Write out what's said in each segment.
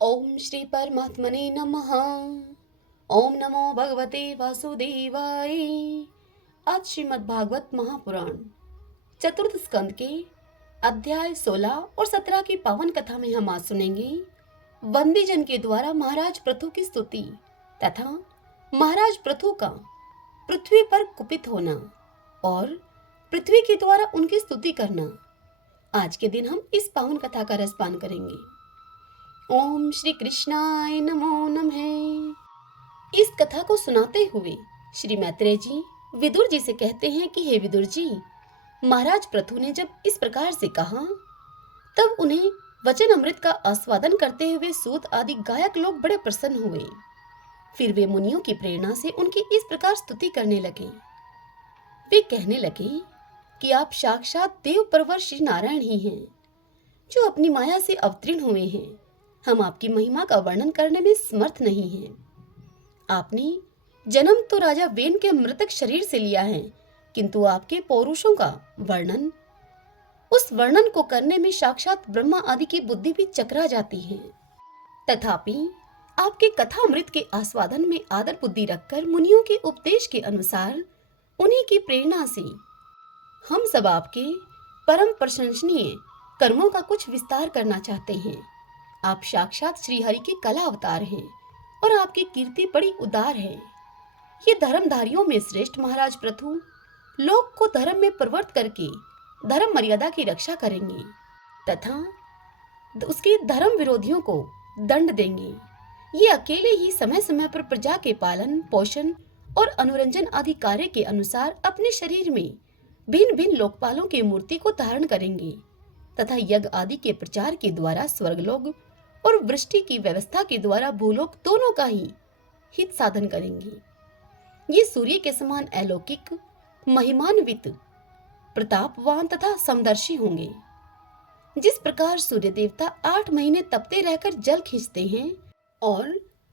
ओम श्री परमात्मने नमः। ओम नमो भगवते वासुदेवाय। आज श्रीमद् भागवत महापुराण चतुर्थ स्कंद के अध्याय 16 और 17 की पावन कथा में हम आज सुनेंगे वंदी जन के द्वारा महाराज पृथु की स्तुति तथा महाराज पृथु का पृथ्वी पर कुपित होना और पृथ्वी के द्वारा उनकी स्तुति करना। आज के दिन हम इस पावन कथा का रसपान करेंगे। ओम श्री कृष्णाय नमो नमः। इस कथा को सुनाते हुए श्री मैत्रेय जी विदुर जी से कहते हैं कि हे विदुर जी, महाराज पृथु ने जब इस प्रकार से कहा तब उन्हें वचन अमृत का आस्वादन करते हुए सूत आदि गायक लोग बड़े प्रसन्न हुए। फिर वे मुनियों की प्रेरणा से उनकी इस प्रकार स्तुति करने लगे। वे कहने लगे कि आप साक्षात देव प्रवर श्री नारायण ही हैं, जो अपनी माया से अवतीर्ण हुए हैं। हम आपकी महिमा का वर्णन करने में समर्थ नहीं हैं। आपने जन्म तो राजा वेन के मृतक शरीर से लिया है, किंतु आपके पौरुषों का वर्णन, उस वर्णन को करने में साक्षात ब्रह्मा आदि की बुद्धि भी चकरा जाती है। तथापि आपके कथा अमृत के आस्वादन में आदर बुद्धि रखकर मुनियों के उपदेश के अनुसार उन्हीं की प्रेरणा से हम सब आपके परम प्रशंसनीय कर्मों का कुछ विस्तार करना चाहते हैं। आप साक्षात श्री हरि के कला अवतार हैं और आपकी कीर्ति बड़ी उदार है। ये धर्मधारियों में श्रेष्ठ महाराज पृथु लोक को धर्म में प्रवृत्त करके धर्म मर्यादा की रक्षा करेंगे तथा उसके धर्म विरोधियों को दंड देंगे। ये अकेले ही समय समय पर प्रजा के पालन पोषण और अनुरंजन आदि कार्य के अनुसार अपने शरीर में भिन्न भिन्न लोकपालों की मूर्ति को धारण करेंगे तथा यज्ञ आदि के प्रचार के द्वारा स्वर्गलोक और वृष्टि की व्यवस्था के द्वारा भूलोक दोनों का ही हित साधन करेंगे। ये सूर्य के समान अलौकिक महिमान्वित प्रतापवान तथा समदर्शी होंगे। जिस प्रकार सूर्य देवता 8 महीने तपते रहकर जल खींचते हैं और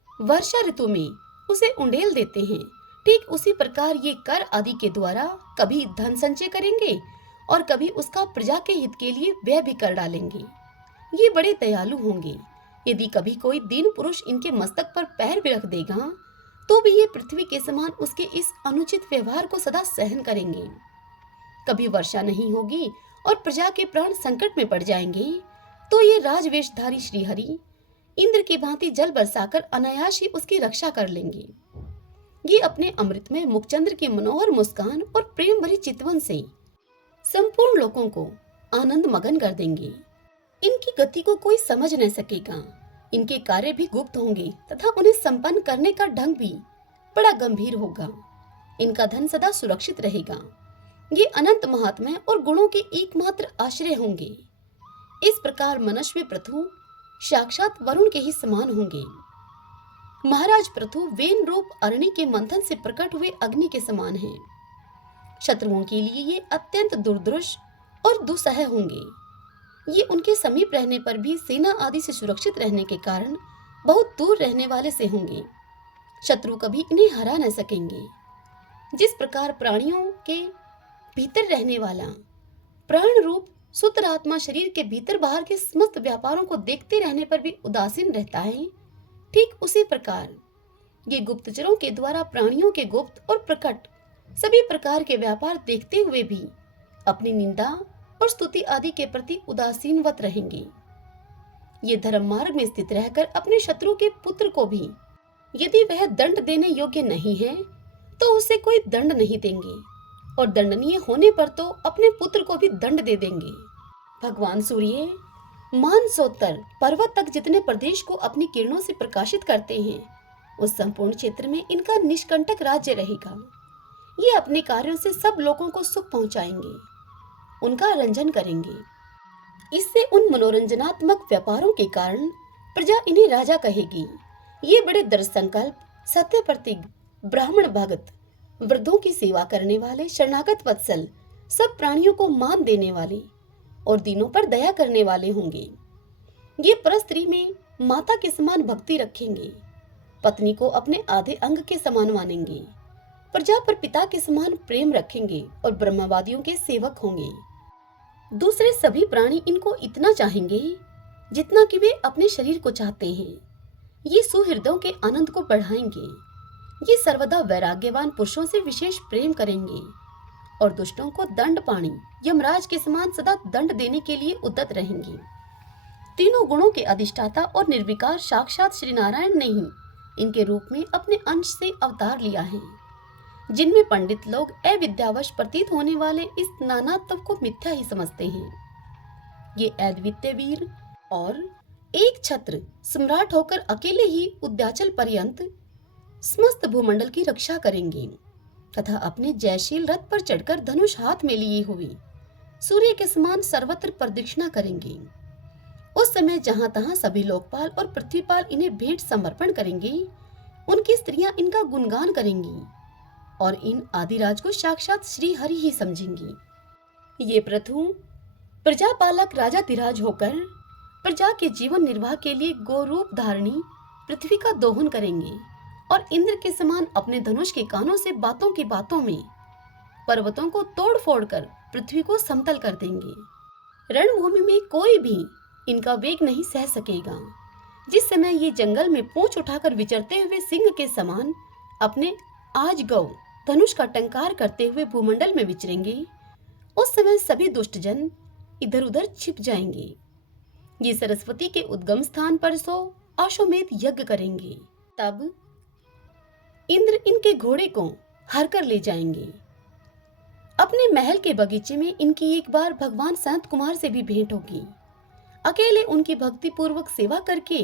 वर्षा ऋतु में उसे उंडेल देते हैं, ठीक उसी प्रकार ये कर आदि के द्वारा कभी धन संचय करेंगे और कभी उसका प्रजा के हित के लिए व्यय भी कर डालेंगे। ये बड़े दयालु होंगे। यदि कभी कोई दीन पुरुष इनके मस्तक पर पैर भी रख देगा तो भी ये पृथ्वी के समान उसके इस अनुचित व्यवहार को सदा सहन करेंगे। कभी वर्षा नहीं होगी और प्रजा के प्राण संकट में पड़ जाएंगे तो ये राजवेशधारी श्रीहरि इंद्र की भांति जल बरसाकर अनायास ही उसकी रक्षा कर लेंगे। ये अपने अमृत में मुखचंद्र की मनोहर मुस्कान और प्रेम भरी चितवन से संपूर्ण लोगों को आनंद मगन कर देंगे। इनकी गति को कोई समझ न सकेगा। इनके कार्य भी गुप्त होंगे तथा उन्हें संपन्न करने का ढंग भी बड़ा गंभीर होगा। इनका धन सदा सुरक्षित रहेगा। ये अनंत महात्म्य और गुणों के एकमात्र आश्रय होंगे। इस प्रकार मनस्वी पृथु साक्षात वरुण के ही समान होंगे। महाराज पृथु वेन रूप अरणि के मंथन से प्रकट हुए अग्नि के समान हैं। शत्रुओं के लिए ये अत्यंत दुर्दृश और दुस्सह होंगे। ये उनके समीप रहने पर भी सेना आदि से सुरक्षित रहने के कारण बहुत दूर रहने वाले से होंगे। शत्रु कभी इन्हें हरा न सकेंगे। जिस प्रकार प्राणियों के भीतर रहने वाला प्राण रूप सूत्र आत्मा शरीर के भीतर बाहर के समस्त व्यापारों को देखते रहने पर भी उदासीन रहता है, ठीक उसी प्रकार ये गुप्तचरों के द्वारा प्राणियों के गुप्त और प्रकट सभी प्रकार के व्यापार देखते हुए भी अपनी निंदा और स्तुति आदि के प्रति उदासीनवत रहेंगे। ये धर्म मार्ग में स्थित रहकर अपने शत्रु के पुत्र को भी यदि वह दंड देने योग्य नहीं है तो उसे कोई दंड नहीं देंगे और दंडनीय होने पर तो अपने पुत्र को भी दंड दे देंगे। भगवान सूर्य मानसोत्तर पर्वत तक जितने प्रदेश को अपनी किरणों से प्रकाशित करते हैं, उस संपूर्ण क्षेत्र में इनका निष्कंटक राज्य रहेगा। ये अपने कार्यों से सब लोगों को सुख पहुंचाएंगे, उनका रंजन करेंगे। इससे उन मनोरंजनात्मक व्यापारों के कारण प्रजा इन्हें राजा कहेगी। ये बड़े दृढ़ संकल्प, सत्य प्रतिज्ञ, ब्राह्मण भगत, वृद्धों की सेवा करने वाले, शरणागत वत्सल, सब प्राणियों को मान देने वाले और दीनों पर दया करने वाले होंगे। ये परस्त्री में माता के समान भक्ति रखेंगे, पत्नी को अपने आधे अंग के समान मानेंगे, प्रजा पर पिता के समान प्रेम रखेंगे और ब्रह्मवादियों के सेवक होंगे। दूसरे सभी प्राणी इनको इतना चाहेंगे जितना कि वे अपने शरीर को चाहते हैं। ये सुहृदों के आनंद को बढ़ाएंगे। ये सर्वदा वैराग्यवान पुरुषों से विशेष प्रेम करेंगे और दुष्टों को दंड पाणी यमराज के समान सदा दंड देने के लिए उद्यत रहेंगे। तीनों गुणों के अधिष्ठाता और निर्विकार साक्षात श्री नारायण ने ही इनके रूप में अपने अंश से अवतार लिया है, जिनमें पंडित लोग अविद्यावश प्रतीत होने वाले इस नानात्व को मिथ्या ही समझते हैं। ये अद्वितीय वीर और एक छत्र सम्राट होकर अकेले ही उद्याचल पर्यंत समस्त भूमंडल की रक्षा करेंगे तथा अपने जयशील रथ पर चढ़कर धनुष हाथ में लिए हुए सूर्य के समान सर्वत्र प्रदक्षिणा करेंगे। उस समय जहां तहां सभी लोकपाल और पृथ्वीपाल इन्हें भेंट समर्पण करेंगे, उनकी स्त्रियां इनका गुणगान करेंगी और इन आदिराज को साक्षात श्री हरि ही समझेंगी। ये पृथु प्रजापालक राजाधिराज होकर प्रजा के जीवन निर्वाह के लिए गोरूप धारणी पृथ्वी का दोहन करेंगे और इंद्र के समान अपने धनुष के कानों से बातों की बातों में पर्वतों को तोड़ फोड़ कर पृथ्वी को समतल कर देंगे। रणभूमि में कोई भी इनका वेग नहीं सह सकेगा। जिस समय ये जंगल में पूंछ उठाकर विचरते हुए सिंह के समान अपने आज गौ धनुष का टंकार करते हुए भूमंडल में विचरेंगे, उस समय सभी दुष्टजन इधर उधर छिप जाएंगे। ये सरस्वती के उद्गम स्थान पर सो अश्वमेध यज्ञ करेंगे। तब इंद्र इनके घोड़े को हर कर ले जाएंगे। अपने महल के बगीचे में इनकी एक बार भगवान संत कुमार से भी भेंट होगी। अकेले उनकी भक्ति पूर्वक सेवा करके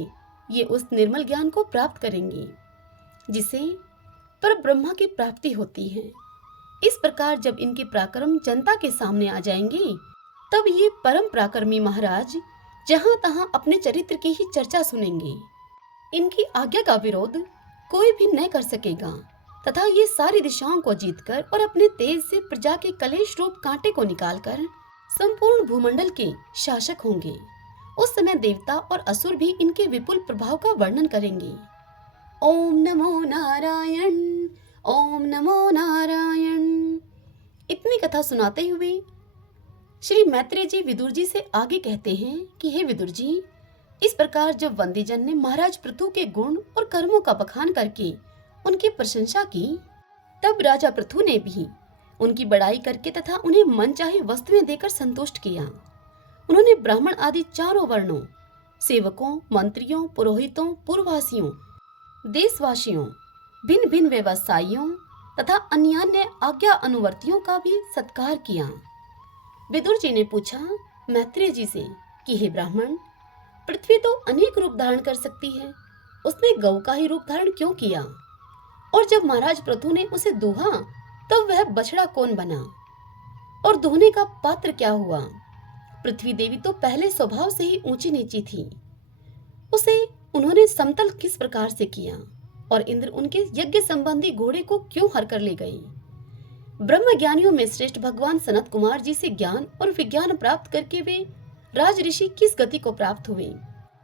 ये उस निर्मल ज्ञान को प्राप्त करेंगे जिसे पर ब्रह्मा की प्राप्ति होती है। इस प्रकार जब इनके पराक्रम जनता के सामने आ जाएंगे, तब ये परम पराक्रमी महाराज जहां तहां अपने चरित्र की ही चर्चा सुनेंगे। इनकी आज्ञा का विरोध कोई भी न कर सकेगा तथा ये सारी दिशाओं को जीतकर और अपने तेज से प्रजा के कलेश रूप कांटे को निकालकर संपूर्ण भूमंडल के शासक होंगे। उस समय देवता और असुर भी इनके विपुल प्रभाव का वर्णन करेंगे। ओम नमो नारायण, ओम नमो नारायण। इतनी कथा सुनाते हुए श्री मैत्रेय जी विदुर जी से आगे कहते हैं कि हे विदुर जी, इस प्रकार जब वंदीजन ने महाराज पृथु के गुण और कर्मों का बखान करके उनकी प्रशंसा की, तब राजा पृथु ने भी उनकी बड़ाई करके तथा उन्हें मनचाही वस्तुएं देकर संतुष्ट किया। उन्होंने ब्राह्मण आदि चारों वर्णों, सेवकों, मंत्रियों, पुरोहितों, पूर्ववासियों, देशवासियों, भिन्न भिन्न व्यवसायियों तथा अन्यान्य आज्ञा अनुवर्तियों का भी सत्कार किया। विदुर जी ने पूछा मैत्रेय जी से कि हे ब्राह्मण, पृथ्वी तो अनेक रूप धारण कर सकती है, उसने गौ का ही रूप धारण क्यों किया? और जब महाराज पृथु ने उसे दूहा तब वह बछड़ा कौन बना और दूहने का पात्र क्या हुआ? पृथ्वी देवी तो पहले स्वभाव से ही ऊंची नीची थी, उसे उन्होंने समतल किस प्रकार से किया? और इंद्र उनके यज्ञ संबंधी घोड़े को क्यों हर कर ले गई? ब्रह्म ज्ञानियों में श्रेष्ठ भगवान सनत कुमार जी से ज्ञान और विज्ञान प्राप्त करके वे राज ऋषि किस गति को प्राप्त हुए?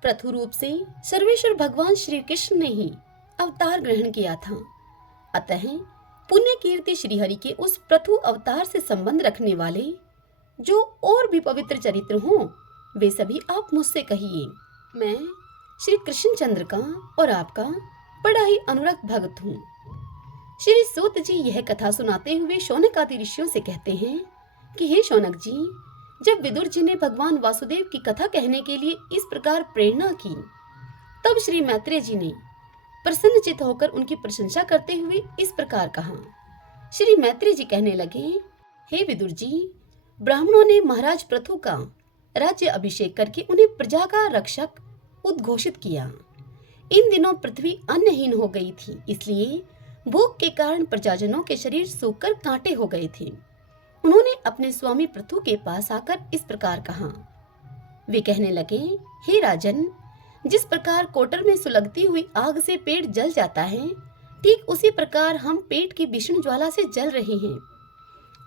पृथु रूप से सर्वेश्वर भगवान श्री कृष्ण ने ही अवतार ग्रहण किया था। अतः पुण्य कीर्ति श्रीहरि के उस पृथु अवतार से संबंध रखने वाले जो और भी पवित्र चरित्र हों, वे सभी आप मुझसे कहिए। मैं श्री कृष्णचंद्र का और आपका बड़ा ही अनुरक्त भक्त हूँ। श्री सूत जी यह कथा सुनाते हुए शौनक आदि ऋषियों से कहते हैं कि हे शौनक जी, जब विदुर जी ने भगवान वासुदेव की कथा कहने के लिए इस प्रकार प्रेरणा की, तब श्री मैत्रेय जी ने प्रसन्नचित होकर उनकी प्रशंसा करते हुए इस प्रकार कहा। श्री मैत्रेय जी कहने लगे, हे विदुर जी, ब्राह्मणों ने महाराज पृथु का राज्य अभिषेक करके उन्हें प्रजा का रक्षक उद्घोषित किया। इन दिनों पृथ्वी अन्नहीन हो गई थी, इसलिए भूख के कारण प्रजाजनों के शरीर सूखकर कांटे हो गए थे। उन्होंने अपने स्वामी पृथु के पास आकर इस प्रकार कहा। वे कहने लगे, हे राजन, जिस प्रकार कोटर में सुलगती हुई आग से पेट जल जाता है, ठीक उसी प्रकार हम पेट की भीषण ज्वाला से जल रहे हैं।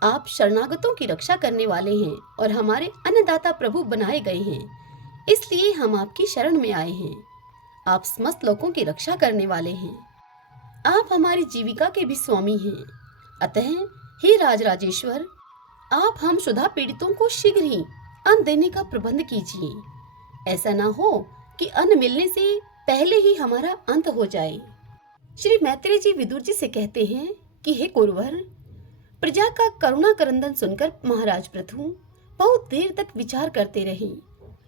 आप शरणागतों की रक्षा करने वाले हैं और हमारे अन्नदाता प्रभु बनाए गए हैं, इसलिए हम आपकी शरण में आए हैं। आप समस्त लोगों की रक्षा करने वाले हैं। आप हमारी जीविका के भी स्वामी हैं। अतः हे राजराजेश्वर, आप हम क्षुधा पीड़ितों को शीघ्र ही अन्न देने का प्रबंध कीजिए। ऐसा ना हो कि अन्न मिलने से पहले ही हमारा अंत हो जाए। श्री मैत्रेय जी विदुर जी से कहते हैं कि हे कुरुवर, प्रजा का करुणा क्रंदन सुनकर महाराज पृथु बहुत देर तक विचार करते रहे।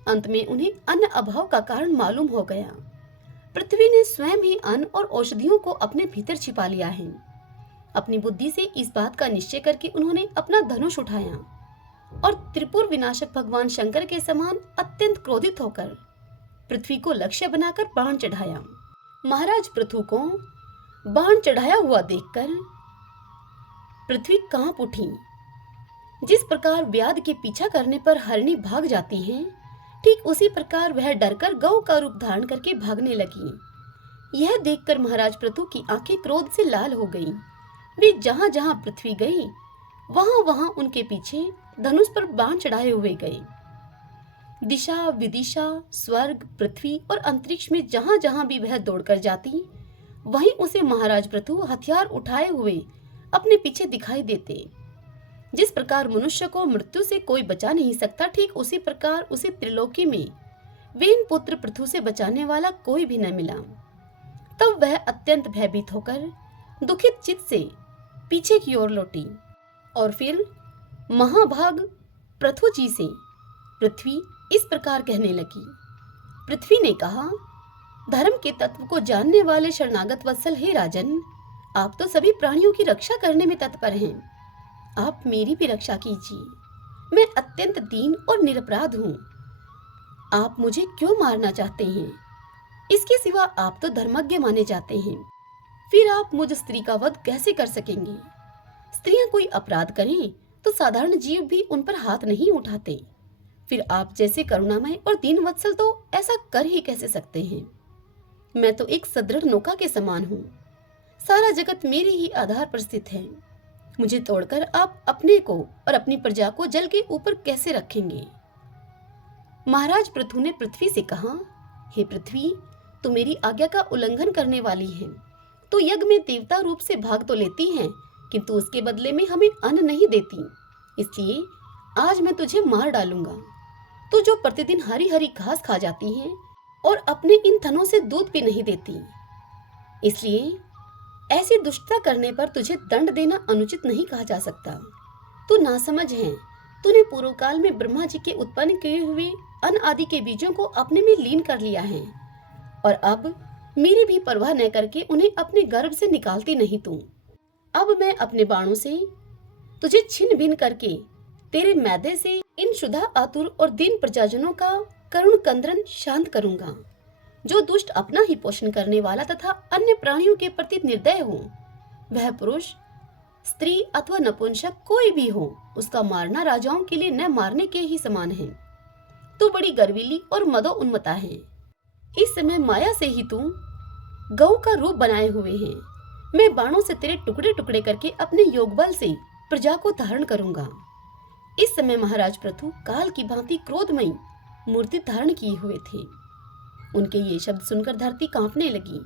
अंत में उन्हें अन्न अभाव का कारण मालूम हो गया। पृथ्वी ने स्वयं ही अन्न और औषधियों को अपने भीतर छिपा लिया है। अपनी बुद्धि से इस बात का निश्चय करके उन्होंने अपना धनुष उठाया और त्रिपुर विनाशक भगवान शंकर के समान अत्यंत क्रोधित होकर पृथ्वी को लक्ष्य बनाकर बाण चढ़ाया। महाराज पृथु को बाण चढ़ाया हुआ देखकर पृथ्वी कांप उठी। जिस प्रकार व्याध के पीछा करने पर हरणी भाग जाती है, ठीक उसी प्रकार वह डरकर गौ का रूप धारण करके भागने लगी। यह देखकर महाराज पृथु की आंखें क्रोध से लाल हो गईं। वे जहां जहां पृथ्वी गई वहां वहां उनके पीछे धनुष पर बाण चढ़ाए हुए गए। दिशा विदिशा, स्वर्ग, पृथ्वी और अंतरिक्ष में जहां जहां भी वह दौड़कर जाती, वहीं उसे महाराज पृथु हथियार उठाए हुए अपने पीछे दिखाई देते। जिस प्रकार मनुष्य को मृत्यु से कोई बचा नहीं सकता, ठीक उसी प्रकार उसे त्रिलोकी में वेन पुत्र पृथु से बचाने वाला कोई भी न मिला। तब वह अत्यंत भयभीत होकर दुखित चित्त से पीछे की ओर लौटी और फिर महाभाग पृथु जी से पृथ्वी इस प्रकार कहने लगी। पृथ्वी ने कहा, धर्म के तत्व को जानने वाले शरणागत वत्सल हे राजन, आप तो सभी प्राणियों की रक्षा करने में तत्पर हैं। आप मेरी भी रक्षा कीजिए। मैं अत्यंत दीन और निरपराध हूँ। आप मुझे क्यों मारना चाहते हैं? इसके सिवा आप तो धर्मज्ञ माने जाते हैं। फिर आप मुझ स्त्री का वध कैसे कर सकेंगे? स्त्रियां कोई अपराध करें तो साधारण जीव भी उन पर हाथ नहीं उठाते। फिर आप जैसे करुणामय और दीन वत्सल तो ऐसा कर ही कैसे सकते हैं? मैं तो एक सदृढ़ नौका के समान हूँ। सारा जगत मेरे ही आधार पर स्थित है। मुझे तोड़कर आप अपने को और अपनी प्रजा को जल के ऊपर कैसे रखेंगे? महाराज पृथु ने पृथ्वी से कहा, हे पृथ्वी, तू मेरी आज्ञा का उल्लंघन करने वाली है। तू यज्ञ में देवता रूप से भाग तो लेती है, किंतु उसके बदले में हमें अन्न नहीं देती। इसलिए आज मैं तुझे मार डालूंगा। तू जो प्रतिदिन हरी हरी घास खा जाती है और अपने इन थनों से दूध भी नहीं देती, इसलिए ऐसी दुष्टता करने पर तुझे दंड देना अनुचित नहीं कहा जा सकता। तू नासमझ है। तूने पूर्व काल में ब्रह्मा जी के उत्पन्न किए हुए अन्न आदि के बीजों को अपने में लीन कर लिया है और अब मेरी भी परवाह न करके उन्हें अपने गर्भ से निकालती नहीं तू। अब मैं अपने बाणों से तुझे छिन्न भिन्न करके तेरे मैदे से इन क्षुधा आतुर और दीन प्रजाजनों का करुण कंदरन शांत करूंगा। जो दुष्ट अपना ही पोषण करने वाला तथा अन्य प्राणियों के प्रति निर्दय हो, वह पुरुष, स्त्री अथवा नपुंसक कोई भी हो, उसका मारना राजाओं के लिए न मारने के ही समान है। तू बड़ी गर्वीली और मदो उन्मत्ता है। इस समय माया से ही तू गौ का रूप बनाए हुए है। मैं बाणों से तेरे टुकड़े टुकड़े करके अपने योग बल से प्रजा को धारण करूंगा। इस समय महाराज पृथु काल की भांति क्रोधमयी मूर्ति धारण किए हुए थे। उनके ये शब्द सुनकर धरती कांपने लगी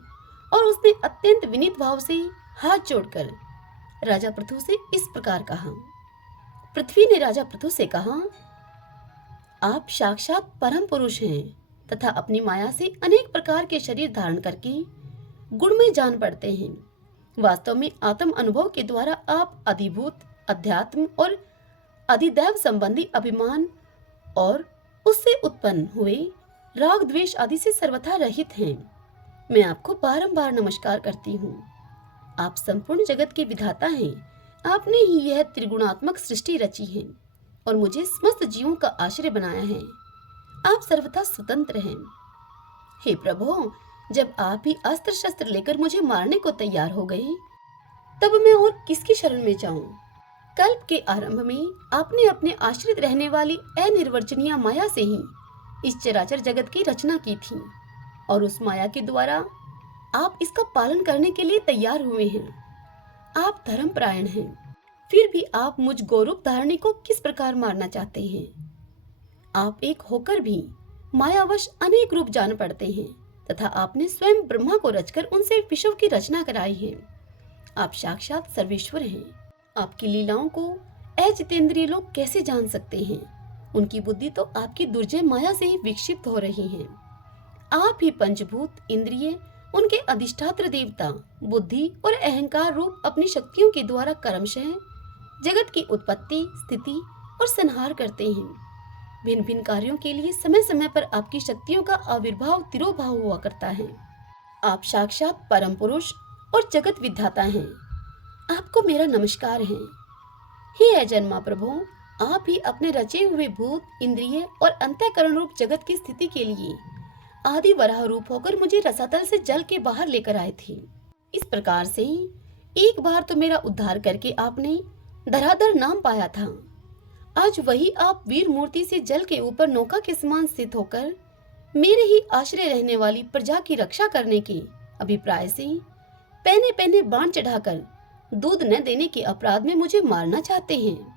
और उसने अत्यंत विनीत भाव से हाथ जोड़कर राजा पृथु से इस प्रकार कहा। पृथ्वी ने राजा पृथु से कहा, आप साक्षात परम पुरुष हैं तथा अपनी माया से अनेक प्रकार के शरीर धारण करके गुण में जान पड़ते हैं। वास्तव में आत्म अनुभव के द्वारा आप अधिभूत, अध्यात्म और अधिदैव संबंधी अभिमान और उससे उत्पन्न हुए राग द्वेष आदि से सर्वथा रहित हैं। मैं आपको बारंबार नमस्कार करती हूँ। आप संपूर्ण जगत के विधाता हैं। आपने ही यह त्रिगुणात्मक सृष्टि रची है और मुझे समस्त जीवों का आश्रय बनाया है। आप सर्वथा स्वतंत्र हैं। हे प्रभु, जब आप ही अस्त्र शस्त्र लेकर मुझे मारने को तैयार हो गए, तब मैं और किसकी शरण में जाऊं? कल्प के आरंभ में आपने अपने आश्रित रहने वाली अनिर्वचनीय माया से ही इस चराचर जगत की रचना की थी और उस माया के द्वारा आप इसका पालन करने के लिए तैयार हुए हैं। आप धर्मपरायण हैं, फिर भी आप मुझ गौरूप धारणी को किस प्रकार मारना चाहते हैं? आप एक होकर भी मायावश अनेक रूप जान पड़ते हैं तथा आपने स्वयं ब्रह्मा को रचकर उनसे विश्व की रचना कराई है। आप साक्षात सर्वेश्वर हैं। आपकी लीलाओं को अजितेंद्रिय लोग कैसे जान सकते हैं? उनकी बुद्धि तो आपकी दुर्जय माया से ही विक्षिप्त हो रही है। आप ही पंचभूत, इंद्रिय, उनके अधिष्ठात्र देवता, बुद्धि और अहंकार रूप अपनी शक्तियों के द्वारा कर्मशः जगत की उत्पत्ति, स्थिति और संहार करते हैं। भिन्न भिन्न कार्यों के लिए समय समय पर आपकी शक्तियों का आविर्भाव तिरोभाव हुआ करता है। आप साक्षात परम पुरुष और जगत विधाता हैं। आपको मेरा नमस्कार है। हे अजन्मा प्रभु, आप ही अपने रचे हुए भूत, इंद्रिय और अंतःकरण रूप जगत की स्थिति के लिए आदि वराह रूप होकर मुझे रसातल से जल के बाहर लेकर आए थे। इस प्रकार से एक बार तो मेरा उद्धार करके आपने धराधर नाम पाया था। आज वही आप वीर मूर्ति से जल के ऊपर नौका के समान स्थित होकर मेरे ही आश्रय रहने वाली प्रजा की रक्षा करने के अभिप्राय से पहने पहने बाण चढ़ाकर दूध न देने के अपराध में मुझे मारना चाहते हैं।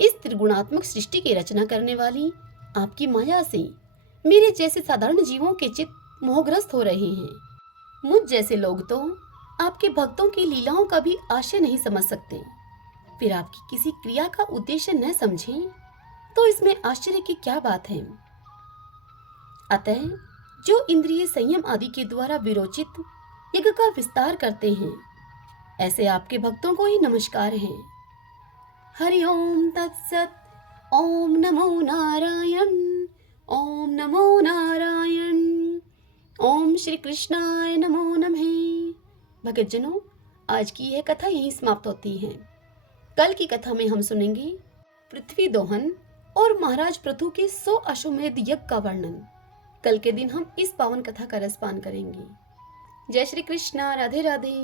इस त्रिगुणात्मक सृष्टि की रचना करने वाली आपकी माया से मेरे जैसे साधारण जीवों के चित्त मोहग्रस्त हो रहे हैं। मुझ जैसे लोग तो आपके भक्तों की लीलाओं का भी आशय नहीं समझ सकते, फिर आपकी किसी क्रिया का उद्देश्य न समझें तो इसमें आश्चर्य की क्या बात है। अतः जो इंद्रिय संयम आदि के द्वारा विरोचित यज्ञ का विस्तार करते हैं, ऐसे आपके भक्तों को ही नमस्कार है। हरि ओम तत्सत। ओम नमो नारायण। ओम नमो नारायण। ओम श्री कृष्णाय नमो नमः। भक्तजनों, आज की यह कथा यहीं समाप्त होती है। कल की कथा में हम सुनेंगे पृथ्वी दोहन और महाराज पृथु के 100 अश्वमेध यज्ञ का वर्णन। कल के दिन हम इस पावन कथा का रसपान करेंगे। जय श्री कृष्णा। राधे राधे।